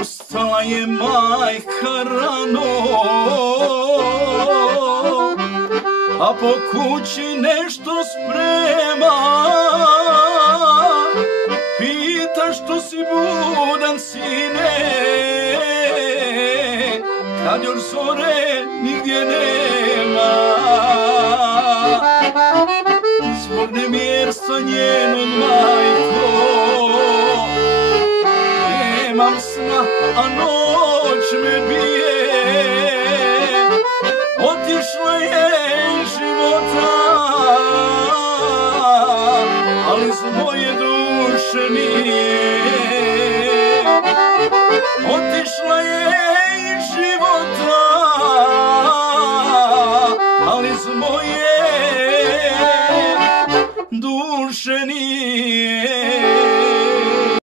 Ustala je majka rano, a po kući nešto sprema. Pita što si budan, sine, kad još zore nigdje nema. Zbog nemjerstva njenom, majko, nemam sna, a noć me bije. Otišla je iz života, ali iz moje duše nije. Otišla je iz života, ali iz moje duše nije.